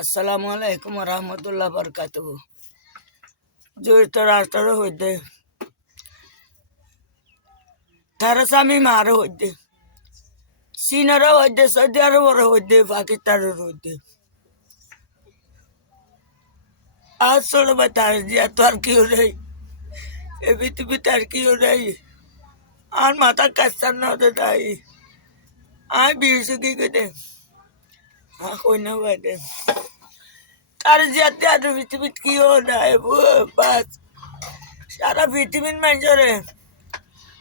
আসসালামু আলাইকুম রহমতুল্লাহ বরকাত। যুক্তরাষ্ট্রের হইতে থারাসামি মার হইতে চীনের হইতে সৌদি আরবের হইতে পাকিস্তানের হইতে আজ চলবে তার জিয়া তো আর কেউ নেই, এ পৃথিবীতে আর কেউ নেই। আর মাথা কাস্তার নদে তাই আই বিরসু কি করে কই না বাইরে তার জিয়াতে আর পৃথিবীতে কেউ নাই। বাস সারা পৃথিবীর মানুষরে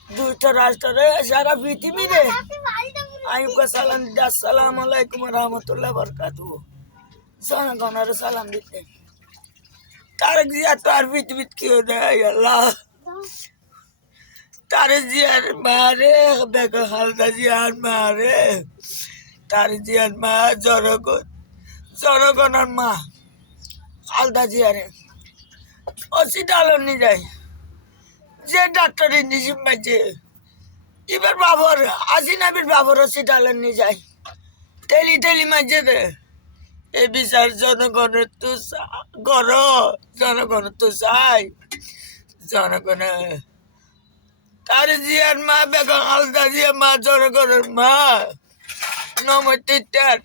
যুক্তরাষ্ট্রে সারা পৃথিবী রে আইবকা সালাম দিতে আসসালামু আলাইকুম রহমতুল্লাহ বরকাতু জনগণের সালাম দিতে। তার জিয়া তো আর পৃথিবীত কেউ নেই আল্লাহ। তার জিয়ার মারে দেখো হালদা জিয়ার মারে, তার জিয়ার মা জনগণের মা হালদা জিয়ারে হসপিটালও নিয়ে যায় যে ডাক্তার ইঞ্জেকশন পাইছে এবার বাবর আসিনাবির বাবর হসপিটালে নিয়ে যায় ঠেলি ঠেলি মাঝে দে। এই বিচার জনগণের তো গর, জনগণের তো চাই জনগণে তার জিয়ার মা বেগম হালদা জিয়া মা জনগণের মা নমস্কার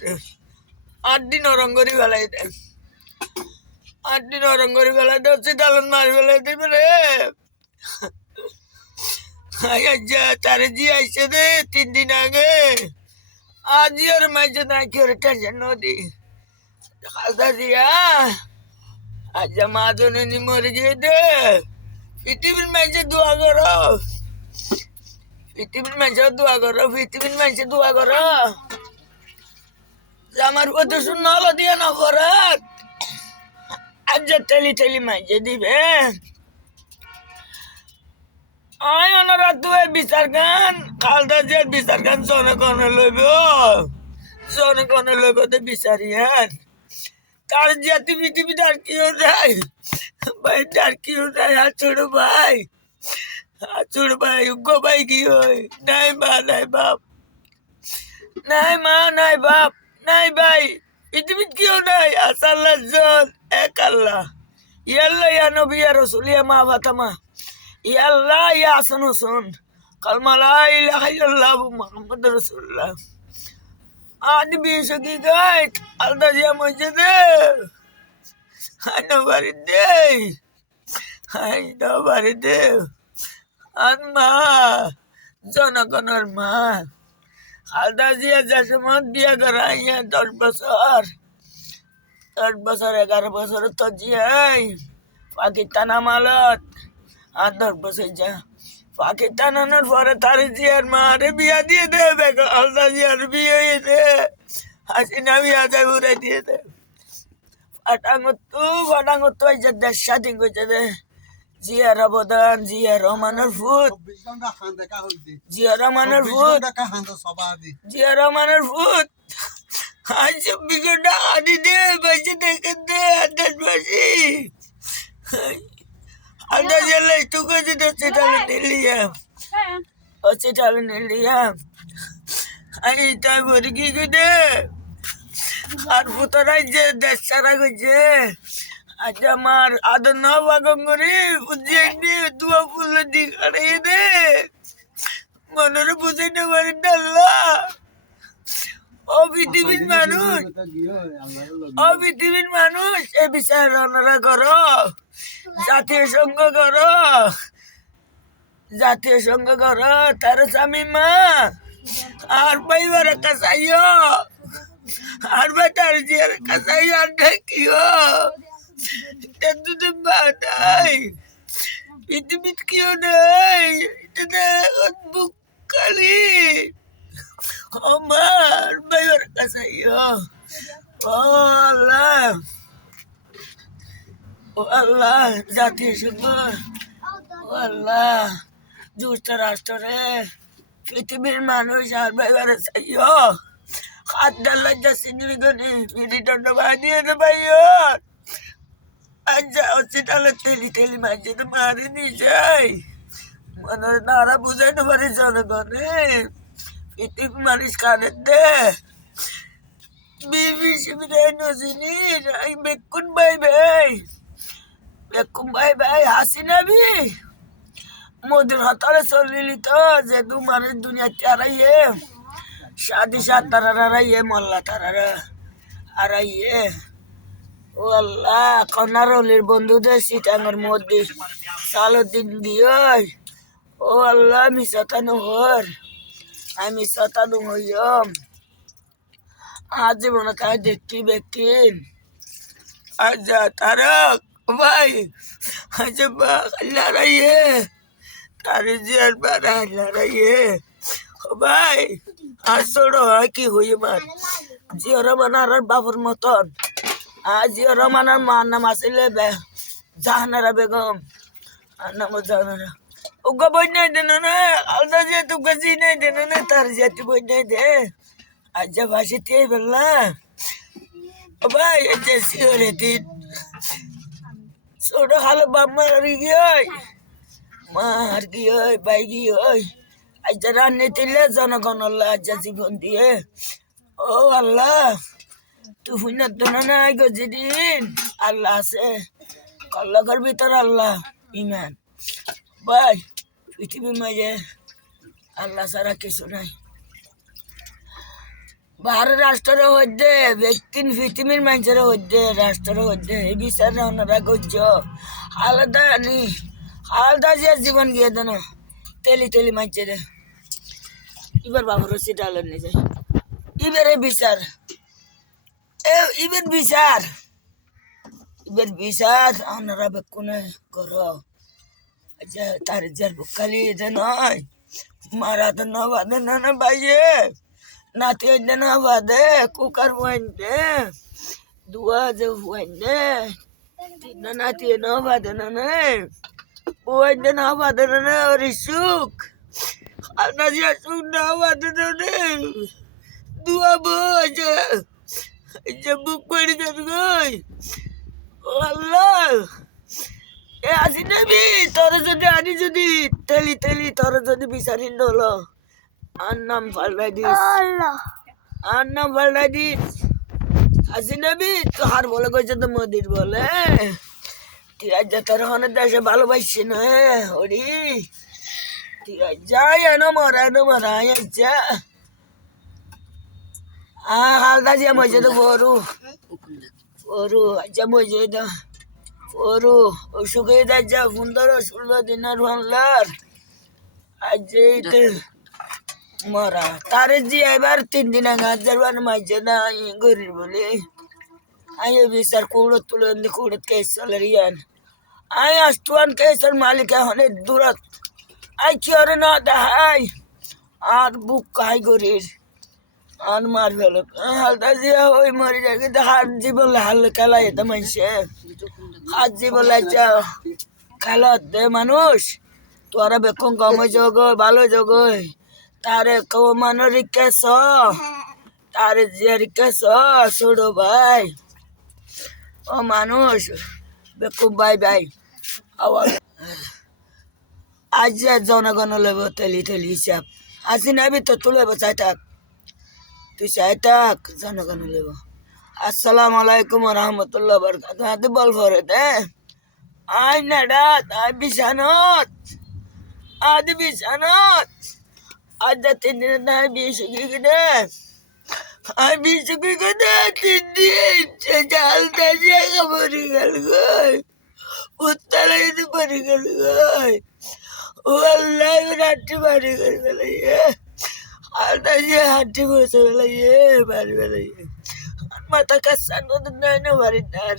8 দিন অরঙ্গরি বেলাই দেয়, 8 দিন অরঙ্গরি বেলাই দেয় হসপিটালত মারি বেলাই দেবে রে। তার জি আইসে দে 3 দিন আগে আজ আর মাইছে না কি টেনশন নদী খালদা জিয়া আজ মা জননী মরে গিয়ে দে। পৃথিবীর মাইছে দোয়া করো, পৃথিবীর মাইছে দোয়া করো, পৃথিবীর মাইছে দোয়া করো যে আমার কত শূন্য হলো দিয়ে না করাত আজ যে ঠেলি ঠেলি মাইছে দিবে। আয় ওনারা তুই বিচার গান খালদা জিয়ার বিচার গান জনগণে লইব, জনগণে লইব তো বিচারিয়ান তার জাতি পৃথিবীতে আর কেউ নাই ভাই, তার কেউ নাই। আর ছোট ভাই, আর ছোট ভাই উগ্র ভাই কি হয় নাই মা নাই বাপ, নাই মা নাই বাপ নাই ভাই, পৃথিবীতে কেউ নাই। আসাল্লাহ জন এক আল্লাহ, ইয়াল্লাহ ইয়া নবী ইয়া রাসূল ইয়া মা ফাতেমা ইয়া আল্লাহ ইয়া হাসান হোসেন কালমা লা ইলাহা ইল্লাল্লাহ মুহাম্মাদুর রাসূলুল্লাহ। আজ বিশ কি গাই আলদা জিয়া মসজিদ দে হাই নবারি দে, হাই নবারি দে আর মা জনগণের মা আলদা জিয়া যে সময় বিয়ে করাইয়া 10 বছর 11 বছর তো জিয়াই পাকিস্তান আমালত আর 10 বছর যা পাকিস্তান আনার পরে তার জিয়ার মারে বিয়া দিয়ে দে বেগম হালদা জিয়ার বিয়ে হয়ে দে হাসিনা বিয়া যায় ঘুরে দিয়ে দে। ফাটাঙ্গত যে দেশ স্বাধীন করছে দে জিয়ার অবদান, জিয়া রহমানের ফুট, জিয়া রহমানের ফুট, জিয়া রহমানের ফুট আজ 24 ঘন্টা আদি দে বেঁচে দেখে দে দেশবাসী আলদা জিয়া একটু করে হসপিটালে নিলিয়া, হসপিটালে নিলিয়া আই তাই বলি কি দে আর ভূতরাই যে দেশ ছাড়া গেছে আজ আমার আদর না বাগম করে বুঝিয়ে নিয়ে দুয়া ফুল দি কাড়িয়ে দে মনের বুঝাইতে পারি আল্লাহ। ও পৃথিবীর মানুষ, ও পৃথিবীর মানুষ এ বিচার ওনারা করো, জাতীয় সংঘ করো, জাতীয় সংঘ করো তার স্বামী মা আর পরিবার কাছাইও আর বেটার জিয়ার কাছাই আর দেখিও দুটো বানাই পৃথিবীর কেউ নেই বুক খালি আমার পরিবার কাছাইও। ও আল্লাহ, ও আল্লাহ জাতীয় সংঘ, ও আল্লাহ যুক্তরাষ্ট্রে পৃথিবীর মানুষ আর পরিবার চাইও হাত ডাল্লা যাচ্ছি গনি মিনিটন্ড বানিয়ে দে ভাইও আজ হসপিটালে ঠেলি ঠেলি মাঝে তো মারি নিয়ে যাই মনে নারা বুঝাইতে পারি জনগণে পৃথিবীর মানুষ কানের দে বিবি শিবিরাই নজিনি বেকুন ভাই ভাই বেকুন ভাই ভাই হাসিনা বি মোদির হাতারে চলিলি তো যে তোমার দুনিয়া চারাইয়ে शादी शाद तररा ये मोल्ला तररा आरा ये ओ अल्लाह कनारोलिर बंधुদের সিটাঙ্গের মধ্যে সালো দিন দিয় ও আল্লাহ মিসাতানো হর আমি সাতানো হইম আজ মনে তাই দেখি বেকিন আজ তারক ভাই আজ বা লড়াইয়ে তারে জিয়ার বাড়া লড়াইয়ে ভাই আর ছোড়ো কি হই এবার জিয়া রহমানার বাবুর মতন আর জিয়া রহমানার মার নাম আসলে জাহানারা বেগম আর নাম জাহানারা ওগা বই নাই দেন না আলাদা যে তোকে জি নাই দেন না তার জাতি বই নাই দে আজ যা ভাষিতে বেলা ভাই যে সিওরে দিন ছোট হালে বাপ মার গিয়ে মার গিয়ে বাই গিয়ে আজ রান্নে দিলে জনগণ আল্লাহ আজ জীবন দিয়ে ও আল্লাহ তুই হুইনার দোনা নাই গো যেদিন আল্লাহ আছে কল্লগর ভিতর আল্লাহ ইমান ভাই পৃথিবীর মাঝে আল্লাহ ছাড়া কিছু নাই ভারত রাষ্ট্রের মধ্যে ব্যক্তি পৃথিবীর মানুষের মধ্যে রাষ্ট্রের মধ্যে এই বিচার ওনারা করছ আলাদা নি আলাদা যে জীবন গিয়ে দেন তেলি তেলি মারছে রে এবার বাবার সিট আলো নিয়ে যায় এবারে বিচার এবার বিচার এবার বিচার আপনারা বেকুনে করো আচ্ছা তার যার বুকালি যে নয় মারা তো না বাঁধে না না বাইয়ে নাতি হইতে না বাঁধে কুকার হইতে দুয়া যে হইতে তিন নাতি না বাঁধে না নাই হইতে না বাঁধে না না ওরে সুখ আপনার যে সুখ না বাঁধে না রে দুয়া বোঝে যে বুক করে দেন গই ও আল্লাহ এ আসি নেবি তোর যদি আনি যদি তেলি তেলি তোর যদি বিচারি নলো আর নাম পাল্টাই দিস আর নাম পাল্টাই দিস আসি নেবি তো হার বলে কইছে তো মোদির বলে ঠিক আছে তোর হনে দেশে ভালোবাসছি না হরি ঠিক আছে যাই এনো মরা যা হালদা যে মজে তো বড়ু আচ্ছা মজে তো বড়ু অসুখে যা সুন্দর 16 দিনের ভাঙলার আজ মরা তারে যে এবার 3 দিন আগে 1000 মাইছে না গরিব বলে আই বিচার কুড়ত তুলে কুড়ত কেস চলে রিয়ান আই আস্তুয়ান কেসের মালিক এখন দূরত আই কি ওরে না দেখাই আর বুক কাই গরির আর মার ফেলো হালদা জিয়া ওই মরে যায় কিন্তু হার জীবন হাল খেলা যেত মানুষে হাত জীবন লাইছে খেলা দে মানুষ তোরা বেকন কম যোগ ভালো যোগ তারে কমানো রিকেশ তারে যে রিকেশ ছোড়ো ভাই ও মানুষ বেকুব ভাই ভাই আবার আজ জনগণ লেব তেলি তেলি হিসাব আসি নাবি তো তুলে চাই থাক তুই চাই থাক জনগণ লেব আসসালামু আলাইকুম রহমতুল্লাহ বরকাত হাতে বল ফরে দে আই নাডাত আই বিছানত আদি বিছানত আজ 3 দিন না বিশ গিয়ে আই বিশ গিয়ে 3 দিন জাল দাজে খবরি গেল গই উত্তরে যদি পরি গেল গই ও আল্লাহ রাত্রি বাড়ি গেল আর দাজে হাঁটি বসে গেল বাড়ি বেলা মাথা কাসান নাই না বাড়ি তার